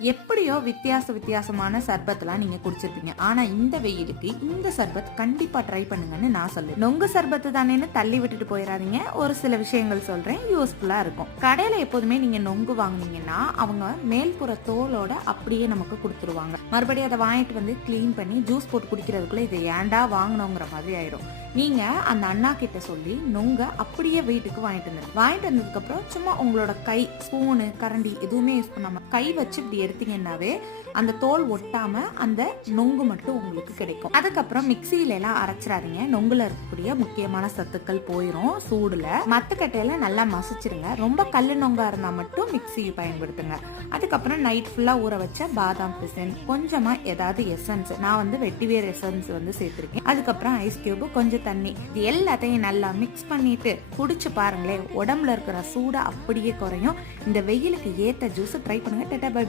எப்படியோ வித்தியாசமான சர்பத்லாம் நீங்க குடிச்சிருப்பீங்க. ஆனா இந்த வெயிலுக்கு இந்த சர்பத் கண்டிப்பா ட்ரை பண்ணுங்கன்னு நான் சொல்லுவேன். நொங்கு சர்பத்து தானேன்னு தள்ளி விட்டுட்டு போயிடாதீங்க. ஒரு சில விஷயங்கள் சொல்றேன், யூஸ்ஃபுல்லா இருக்கும். கடையில எப்போதுமே நீங்க நொங்கு வாங்குனீங்கன்னா அவங்க மேல்புற தோலோட அப்படியே நமக்கு கொடுத்துருவாங்க. மறுபடியும் அதை வாங்கிட்டு வந்து கிளீன் பண்ணி ஜூஸ் போட்டு குடிக்கிறதுக்குள்ள இதை ஏன்டா வாங்கணுங்கிற மாதிரி ஆயிரும். நீங்க அந்த அண்ணா கிட்ட சொல்லி நொங்க அப்படியே வீட்டுக்கு வாங்கிட்டு வந்ததுக்கு அப்புறம் சும்மா உங்களோட கை, ஸ்பூனு, கரண்டி எதுவுமே யூஸ் பண்ணாம கை வச்சு இப்படி எடுத்தீங்கன்னாவே அந்த தோல் ஒட்டாம அந்த நொங்கு மட்டும் உங்களுக்கு கிடைக்கும். அதுக்கப்புறம் மிக்சியில எல்லாம் அரைச்சிடாதீங்க. நொங்குல இருக்கக்கூடிய முக்கியமான சத்துக்கள் போயிரும் சூடுல. மத்த கட்டையில நல்லா மசிச்சிருங்க. ரொம்ப கல்லு நொங்கா இருந்தா மட்டும் மிக்சி பயன்படுத்துங்க. அதுக்கப்புறம் நைட் ஃபுல்லா ஊற வச்ச பாதாம் பிசின், கொஞ்சமா ஏதாவது எசன்ஸ், நான் வந்து வெட்டிவேர் எசன்ஸ் வந்து சேர்த்திருக்கேன். அதுக்கப்புறம் ஐஸ் கியூப், கொஞ்சம் தண்ணி, இது எல்லாத்தையும் நல்லா மிக்ஸ் பண்ணிட்டு குடிச்சு பாருங்களேன். உடம்புல இருக்கிற சூட அப்படியே குறையும். இந்த வெயிலுக்கு ஏத்த ஜூஸ் ட்ரை பண்ணுங்க. Tata bye by.